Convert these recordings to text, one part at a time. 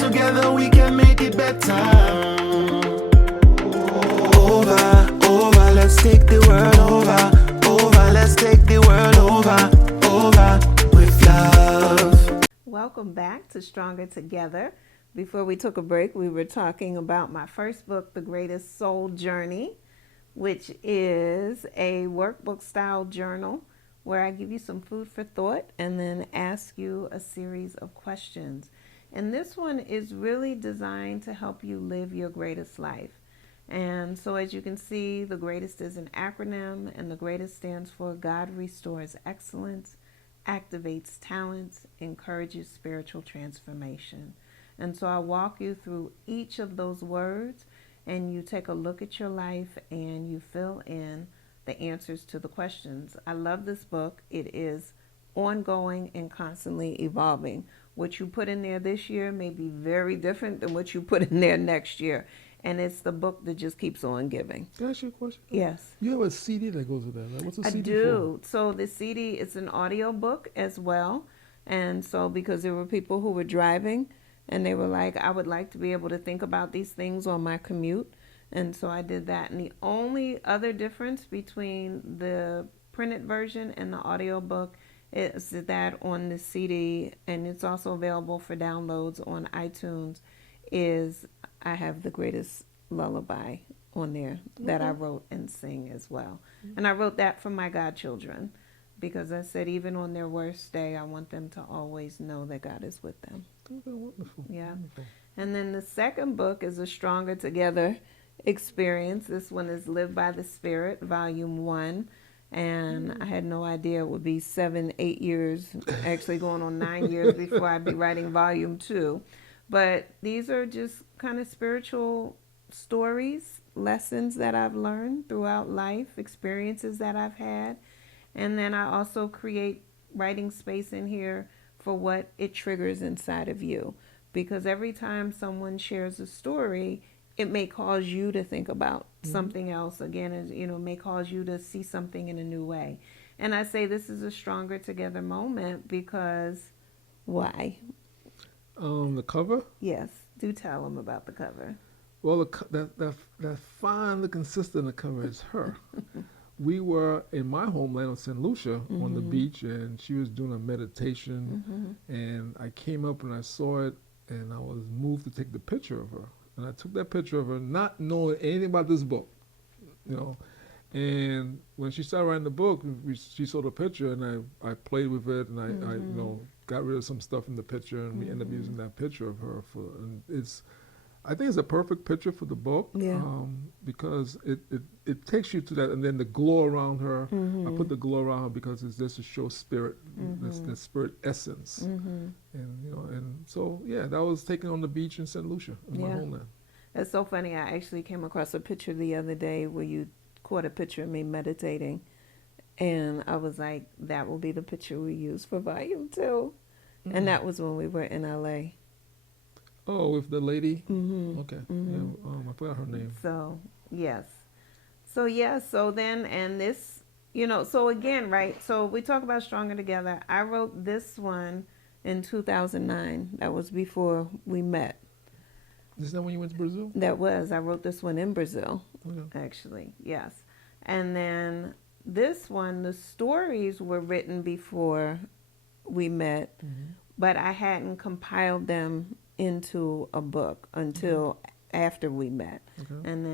together we can make it better. Over, let's take the world over, let's take the world over with love. Welcome back to Stronger Together. Before we took a break, we were talking about my first book, The Greatest Soul Journey, which is a workbook style journal where I give you some food for thought and then ask you a series of questions. And this one is really designed to help you live your greatest life. And so as you can see, the greatest is an acronym, and the greatest stands for God restores excellence, activates talents, encourages spiritual transformation. And so I walk you through each of those words, and you take a look at your life and you fill in the answers to the questions. I love this book. It is ongoing and constantly evolving. What you put in there this year may be very different than what you put in there next year. And it's the book that just keeps on giving. Can I ask you a question? Yes. You have a CD that goes with that. Like, what's a CD I do. So the CD is an audio book as well. And so because there were people who were driving and they were like, I would like to be able to think about these things on my commute. And so I did that. And the only other difference between the printed version and the audio book is that on the CD, and it's also available for downloads on iTunes, is I have The Greatest Lullaby on there that I wrote and sing as well. And I wrote that for my godchildren because I said even on their worst day, I want them to always know that God is with them. Okay, wonderful. Yeah. Wonderful. And then the second book is A Stronger Together Experience. This one is Live by the Spirit, Volume 1. And I had no idea it would be 7, 8 years, actually going on 9 years before I'd be writing Volume 2. But these are just kind of spiritual stories, lessons that I've learned throughout life, experiences that I've had. And then I also create writing space in here for what it triggers inside of you. Because every time someone shares a story, it may cause you to think about something else. Again, it may cause you to see something in a new way. And I say this is a Stronger Together moment because why? The cover? Yes, do tell them about the cover. Well, that fine looking sister in the cover is her. We were in my homeland of St. Lucia on the beach, and she was doing a meditation, and I came up and I saw it, and I was moved to take the picture of her. And I took that picture of her not knowing anything about this book, And when she started writing the book, she saw the picture, and I played with it, and I got rid of some stuff in the picture, and we ended up using that picture of her and I think it's a perfect picture for the book, because it takes you to that, and then the glow around her. I put the glow around her because it's just to show spirit, the spirit essence, and so that was taken on the beach in St. Lucia, in my homeland. It's so funny. I actually came across a picture the other day where you caught a picture of me meditating, and I was like, that will be the picture we use for Volume 2, and that was when we were in LA. Oh, with the lady? Okay. Yeah, I forgot her name. So, yes. So then, and this, so again, right, so we talk about Stronger Together. I wrote this one in 2009. That was before we met. Is that when you went to Brazil? That was. I wrote this one in Brazil, actually, yes. And then this one, the stories were written before we met, but I hadn't compiled them into a book until after we met. And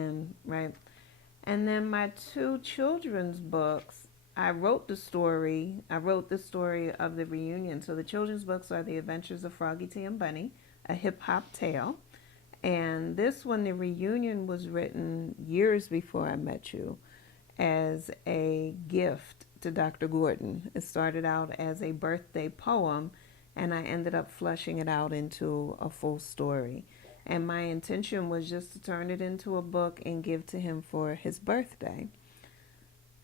then my 2 children's books, I wrote the story of the reunion. So the children's books are The Adventures of Froggy T and Bunny, a hip-hop tale. And this one, the reunion, was written years before I met you as a gift to Dr. Gordon. It started out as a birthday poem, and I ended up fleshing it out into a full story. And my intention was just to turn it into a book and give to him for his birthday.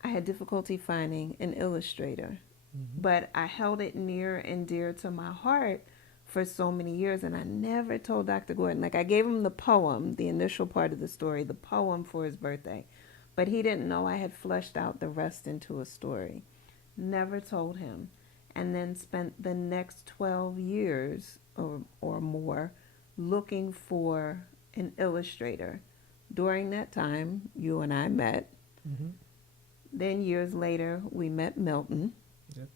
I had difficulty finding an illustrator, but I held it near and dear to my heart for so many years, and I never told Dr. Gordon. Like, I gave him the poem, the initial part of the story, the poem for his birthday, but he didn't know I had fleshed out the rest into a story. Never told him. And then spent the next 12 years or more looking for an illustrator. During that time, you and I met. Mm-hmm. Then years later, we met Milton. Yep.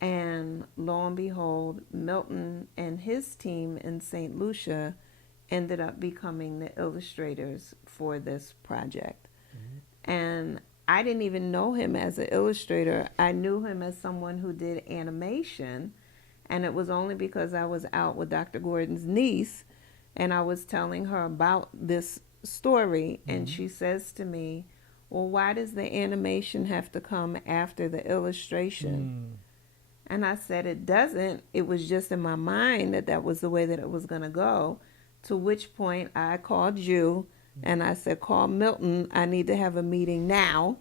And lo and behold, Milton and his team in St. Lucia ended up becoming the illustrators for this project. Mm-hmm. And I didn't even know him as an illustrator. I knew him as someone who did animation. And it was only because I was out with Dr. Gordon's niece and I was telling her about this story. Mm-hmm. And she says to me, well, why does the animation have to come after the illustration? And I said, it doesn't. It was just in my mind that that was the way that it was going to go. To which point I called you and I said, call Milton. I need to have a meeting now.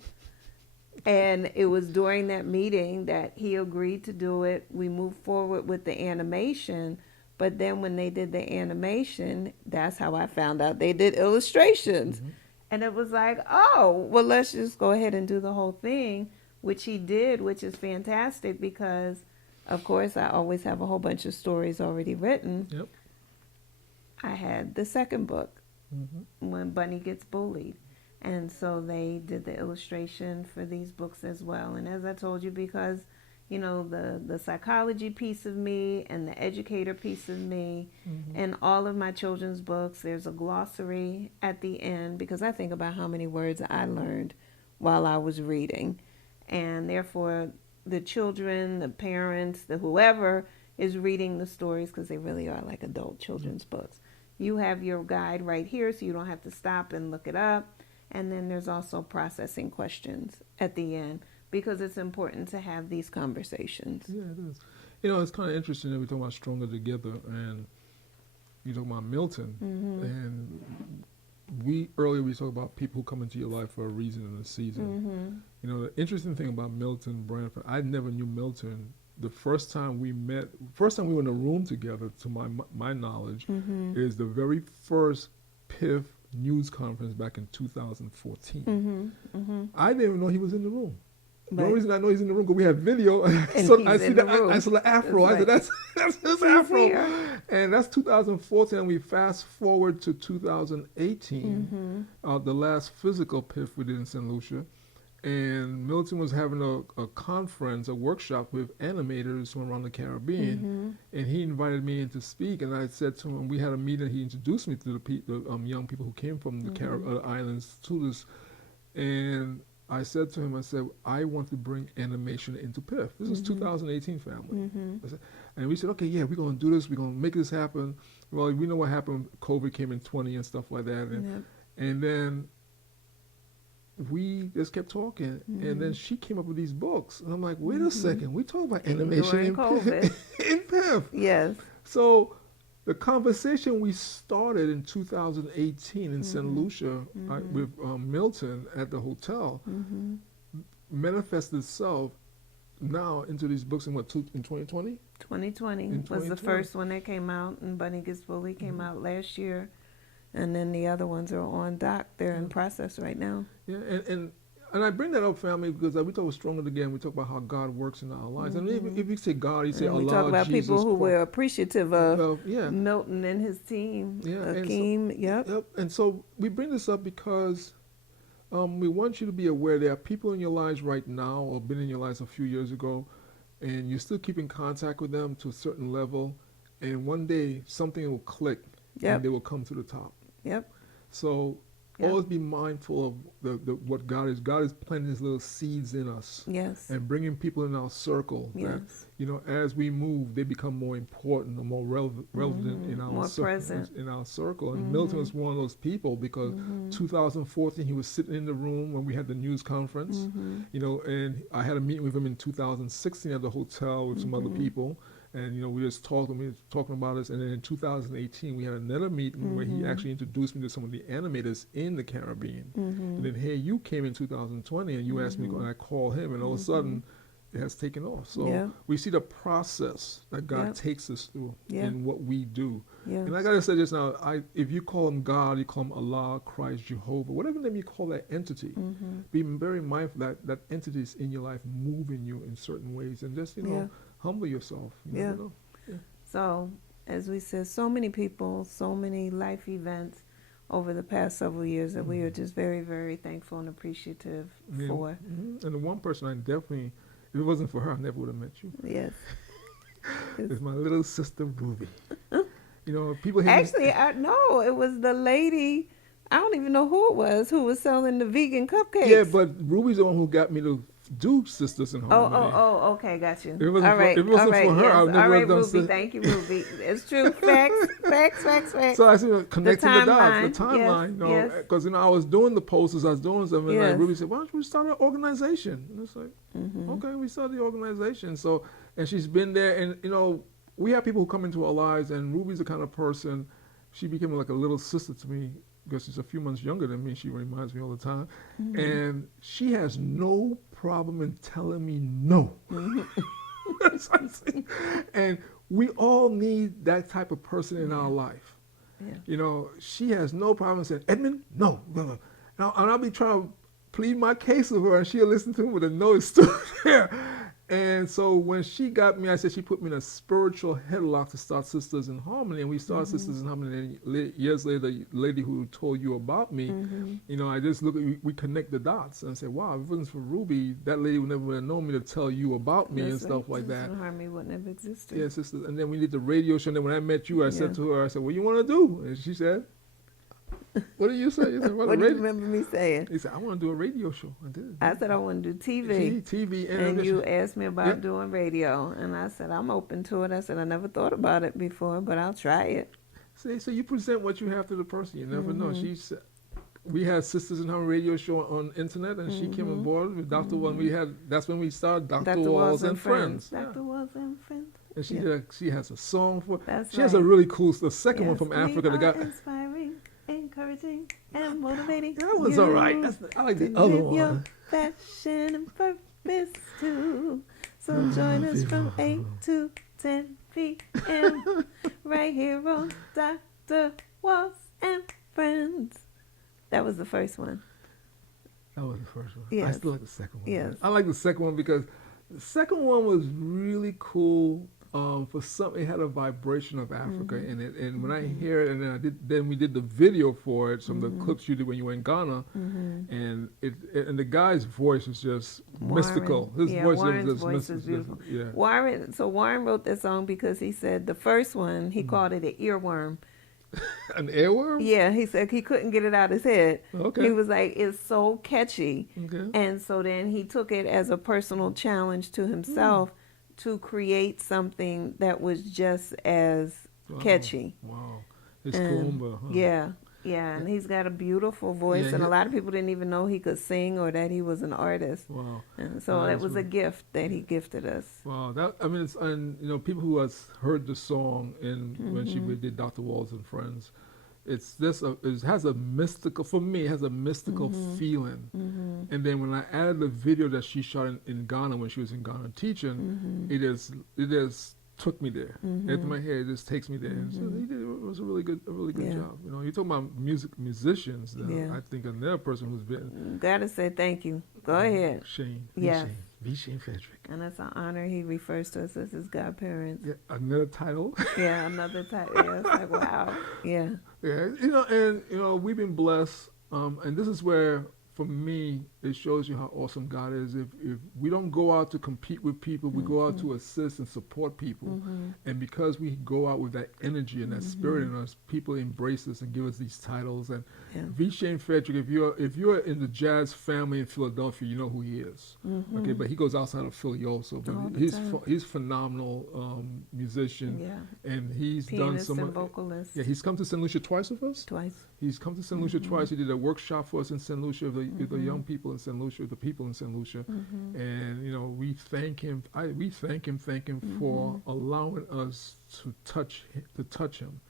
And it was during that meeting that he agreed to do it. We moved forward with the animation. But then when they did the animation, that's how I found out they did illustrations. Mm-hmm. And it was like, oh, well, let's just go ahead and do the whole thing, which he did, which is fantastic because, of course, I always have a whole bunch of stories already written. Yep. I had the second book, mm-hmm. When Bunny Gets Bullied. And so they did the illustration for these books as well. And as I told you, because, you know, the psychology piece of me and the educator piece of me, mm-hmm. and all of my children's books, there's a glossary at the end because I think about how many words I learned while I was reading. And therefore, the children, the parents, the whoever is reading the stories, because they really are like adult children's mm-hmm. books. You have your guide right here so you don't have to stop and look it up. And then there's also processing questions at the end because it's important to have these conversations. Yeah, it is. You know, it's kind of interesting that we talk about Stronger Together and you talk about Milton. Mm-hmm. And earlier we talked about people who come into your life for a reason and a season. Mm-hmm. You know, the interesting thing about Milton Branford, I never knew Milton. The first time we were in a room together, to my knowledge, mm-hmm. is the very first PIF news conference back in 2014. Mm-hmm, mm-hmm. I didn't even know he was in the room. Right. The only reason I know he's in the room because we have video. And so I see I saw the afro. That's right. I said, that's afro. Here. And that's 2014. And we fast forward to 2018, mm-hmm. The last physical PIF we did in St. Lucia. And Milton was having a conference, a workshop with animators from around the Caribbean, mm-hmm. and he invited me in to speak. And I said to him, we had a meeting. He introduced me to the young people who came from the mm-hmm. Islands to this. And I said to him, I want to bring animation into PIF. This is mm-hmm. 2018, family. Mm-hmm. And we said, okay, yeah, we're going to do this. We're going to make this happen. Well, we know what happened. COVID came in 20 and stuff like that. And then we just kept talking, mm-hmm. and then she came up with these books, and I'm like, wait mm-hmm. a second, we talk about animation in PIF. Yes. So the conversation we started in 2018 in mm-hmm. St. Lucia mm-hmm. With Milton at the hotel mm-hmm. manifested itself now into these books in 2020? 2020 was the first one that came out, and Bunny Gets Bullied came mm-hmm. out last year. And then the other ones are on dock. They're in process right now. Yeah, and I bring that up, family, because we talk about Stronger Again. We talk about how God works in our lives. Mm-hmm. And if you say God, you say Allah, we talk about Jesus, people who were appreciative of Milton and his team. Yeah, Akeem, yep. And so we bring this up because we want you to be aware there are people in your lives right now or been in your lives a few years ago, and you still keep in contact with them to a certain level, and one day something will click, and they will come to the top. Yep. So always be mindful of the what God is. God is planting His little seeds in us. Yes. And bringing people in our circle. Yes. That, you know, as we move, they become more important or more relevant mm-hmm. in our more present in our circle. And mm-hmm. Milton was one of those people because mm-hmm. 2014 he was sitting in the room when we had the news conference. Mm-hmm. You know, and I had a meeting with him in 2016 at the hotel with some mm-hmm. other people. And, you know, we were talking about this. And then in 2018, we had another meeting mm-hmm. where he actually introduced me to some of the animators in the Caribbean. Mm-hmm. And then here you came in 2020 and you mm-hmm. asked me, and I called him, and all of a sudden it has taken off. So we see the process that God takes us through in what we do. Yes. And I got to say just now, if you call him God, you call him Allah, Christ, Jehovah, whatever name you call that entity, mm-hmm. be very mindful that entity is in your life, moving you in certain ways. And just, you know, humble yourself. You know? So as we said, so many people, so many life events over the past several years that we are just very, very thankful and appreciative for. And the one person I definitely, if it wasn't for her, I never would have met you. Yes. It's my little sister Ruby. You know, people hate Actually, no, it was the lady. I don't even know who it was who was selling the vegan cupcakes. Yeah, but Ruby's the one who got me to do Sisters in Harmony. Okay, got you. If it wasn't All right, if it wasn't all right, for her, yes. I would never all right, have done Ruby, thank you, Ruby. It's true. Facts. So I see connecting the dots, the timeline, yes, because I was doing the posters, I was doing something, and Yes. like Ruby said, "Why don't we start an organization?" And it's like, Mm-hmm. okay, we started the organization. So, and she's been there, and we have people who come into our lives, and Ruby's the kind of person. She became like a little sister to me because she's a few months younger than me. She reminds me all the time, Mm-hmm. and she has no problem in telling me no. Mm-hmm. That's what I'm saying. And we all need that type of person in our life. Yeah. She has no problem saying, Edmund, no. And I'll be trying to plead my case with her, and she'll listen to me with a no is still there. And so when she got me, I said she put me in a spiritual headlock to start Sisters in Harmony, and we started Sisters in Harmony. And years later, the lady who told you about me, I just look at we connect the dots and say, wow, if it wasn't for Ruby, that lady would never have known me to tell you about me and stuff like that. Sisters in Harmony wouldn't have existed. Yeah, Sisters. And then we did the radio show. And then when I met you, I said to her, I said, what do you want to do? And she said, what did you say? You said, What do you remember me saying? He said, I want to do a radio show. I did. I said I want to do TV. TV and you asked me about doing radio. And I said, I'm open to it. I said, I never thought about it before, but I'll try it. See, so you present what you have to the person. You never know. We had Sisters in Harmony radio show on internet, and she came on board with Dr. Wall. That's when we started Dr. Walls and Friends. Dr. Walls and Friends. And she has a song for. That's she has a really cool. The second one Yes, from Africa. we The are guy. inspiring, encouraging, and motivating. That one's you all right. I like the to other live your one. passion and purpose too. So join us from 8 to 10 p.m. right here on Dr. Walls and Friends. That was the first one. That was the first one. I Yes. still like the second one. Yes. I like the second one because the second one was really cool. For some, it had a vibration of Africa in it, and when I hear it, and then we did the video for it, some of the clips you did when you were in Ghana, and and the guy's voice was just mystical. His voice Warren's was just voice is mystical. beautiful. Warren wrote that song because he said the first one he called it an earworm. An earworm? Yeah, he said he couldn't get it out his head. Okay. He was like, it's so catchy. Okay. And so then he took it as a personal challenge to himself to create something that was just as catchy. Wow. It's And Kumba, huh? Yeah, and he's got a beautiful voice, Yeah, and a lot of people didn't even know he could sing or that he was an artist. Wow. And so Oh, it that's was a really- gift that he gifted us. Wow, it's, and people who has heard the song when she did Dr. Walls and Friends, it's it has a mystical, for me, it has a mystical feeling. And then when I added the video that she shot in Ghana when she was in Ghana teaching, it took me there. Into my head, it just takes me there. And so it was a really good job. You're talking about musicians. I think another person who's been. Gotta say thank you. Go ahead. Shane. Yes. Shane Frederick. And it's an honor. He refers to us as his godparents. Yeah, another title. Yeah, another title. Yeah, it's like, wow. Yeah. Yeah, we've been blessed, and this is where, for me, it shows you how awesome God is. If we don't go out to compete with people, we go out to assist and support people, and because we go out with that energy and that spirit in us, people embrace us and give us these titles. And V. Shane Frederick, if you're in the jazz family in Philadelphia, you know who he is. Okay, but he goes outside of Philly also. But he's phenomenal musician, and he's Pianist done some. and vocalist. Yeah, he's come to St. Lucia twice with us. Twice. He's come to St. Lucia twice. He did a workshop for us in St. Lucia, the young people in St. Lucia, the people in St. Lucia, and we thank him. We thank him for allowing us to touch him,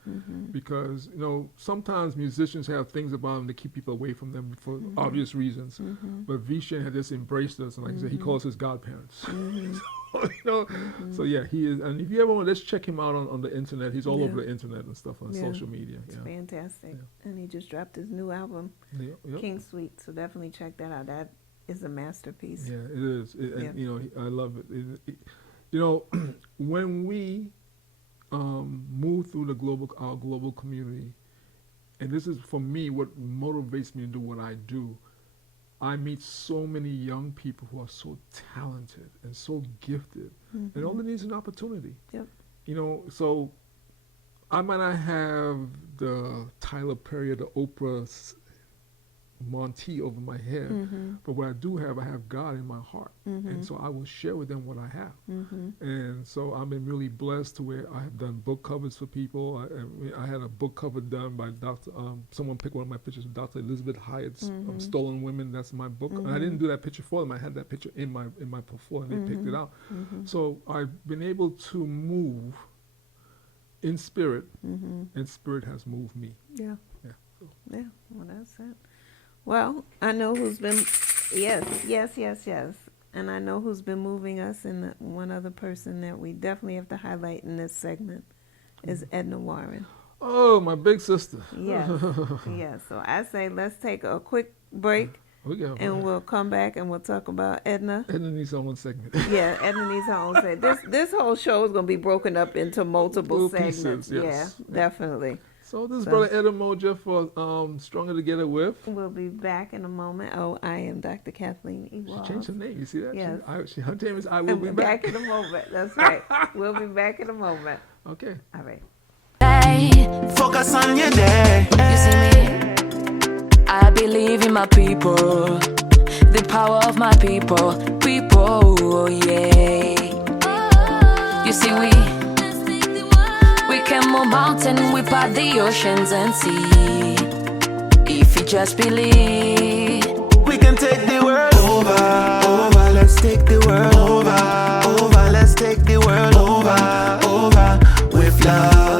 because sometimes musicians have things about them that keep people away from them for obvious reasons. But Vishen had just embraced us, and like I said, he calls us godparents. So yeah, he is. And if you ever want, let's check him out on the internet. He's all over the internet and stuff on social media. It's fantastic. And he just dropped his new album, King Sweet. So definitely check that out. That is a masterpiece. Yeah, it is. And, I love it. When we move through our global community, and this is for me what motivates me to do what I do. I meet so many young people who are so talented and so gifted, and all they need is an opportunity. Yep. You know, so I might not have the Tyler Perry or the Oprah Monty over my head, but what I have God in my heart, and so I will share with them what I have. And so I've been really blessed to where I have done book covers for people. I had a book cover done by Dr. Someone picked one of my pictures of Dr. Elizabeth Hyatt's Stolen Women. That's my book, and I didn't do that picture for them. I had that picture in my portfolio, and they picked it out. So I've been able to move in spirit, and spirit has moved me. Yeah. Yeah. So. Yeah. Well, that's it. Well, I know who's been, yes. And I know who's been moving us, and one other person that we definitely have to highlight in this segment is Edna Warren. Oh, my big sister. Yes, yes. So I say let's take a quick break, and we'll come back and we'll talk about Edna. Edna needs her own segment. Yeah, Edna needs her own segment. This whole show is going to be broken up into multiple segments. Pieces, yes. Yeah, definitely. So this is Brother Edna Moja for Stronger Together With. We'll be back in a moment. Oh, I am Dr. Kathleen Ewald. She changed her name. You see that? Yes. Her name is I Will Be Back. In a moment. That's right. We'll be back in a moment. Okay. All right. Focus on your day. You see me? I believe in my people, the power of my people, yeah. You see, we can move mountains, we part the oceans and sea. If you just believe, We can take the world over. Let's take the world over. Let's take the world over with love.